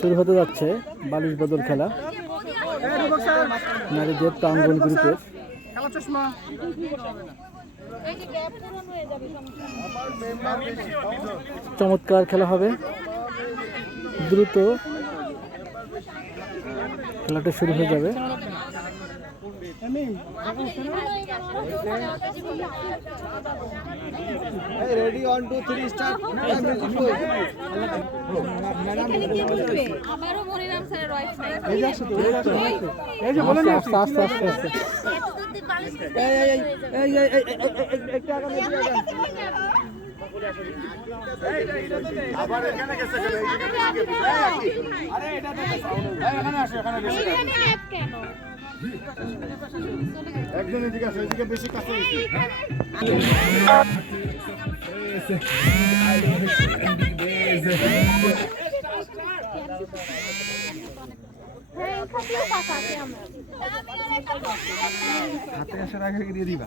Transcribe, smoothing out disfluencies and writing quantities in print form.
শুরু হতে যাচ্ছে বালিশ বদল খেলা নারীদের প্রাঙ্গণ গ্রুপের। চমৎকার খেলা হবে, দ্রুত খেলাটা শুরু হয়ে যাবে। Ready, 1, 2, 3, start. আস্তে আস্তে আস্তে আস্তে একদম এদিকে আসো, এদিকে বেশি কাছে হইছে। হাতে আসার আগে দিয়ে দিবা।